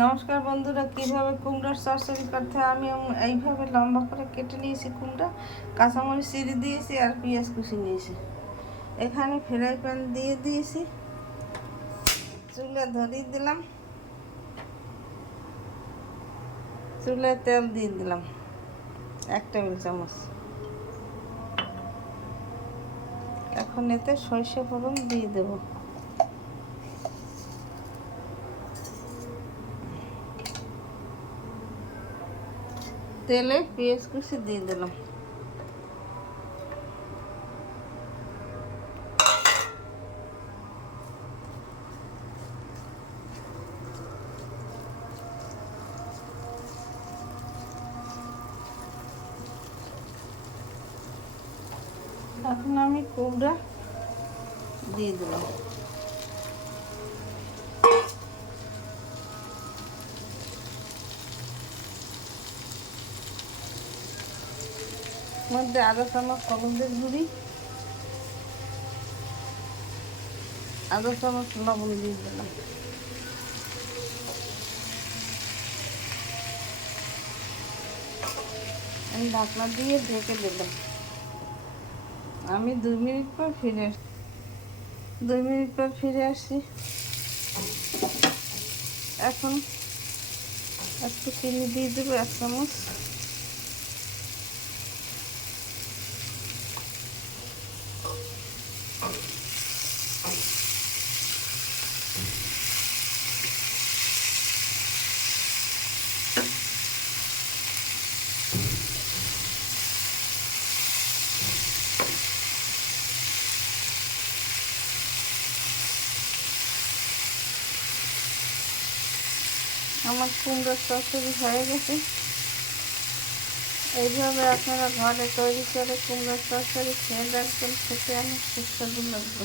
নমস্কার বন্ধুরা, কিভাবে কুমড়োর চচ্চড়ি করতে হয় আমি এইভাবে লম্বা করে কেটে নিয়েছি। কুমড়া, কাঁচামরিচ চিড়ে দিয়েছি আর পেঁয়াজ কুচি নিয়েছি। এখানে ফ্রাই প্যান দিয়ে দিয়েছি, চুলে ধরিয়ে দিলাম, চুলে তেল দিয়ে দিলাম 1 টেবিল চামচ। এখন এতে সরষে ফোড়ন দিয়ে দেবো। তেলে পেঁয়াজ কুচি দিয়ে দিলাম। এখন আমি কুমড়া দিয়ে দিলাম। মধ্যে 1/2 চামচ হলুদের গুঁড়ি, 1/2 চামচ লবণ দিয়ে দিলাম। আমি ঢাকনা দিয়ে ঢেকে দিলাম। আমি 2 মিনিট পর ফিরে আসি। এখন একটু চিনি দিয়ে দেবো 1 চামচ। আমার কুমড়োর চচ্চড়ি হয়ে গেছে। এইভাবে আপনারা ঘরে তৈরি করে কুমড়োর চচ্চড়ি খেয়ে দেখবেন, খেতে অনেক সুস্বাদু লাগবে।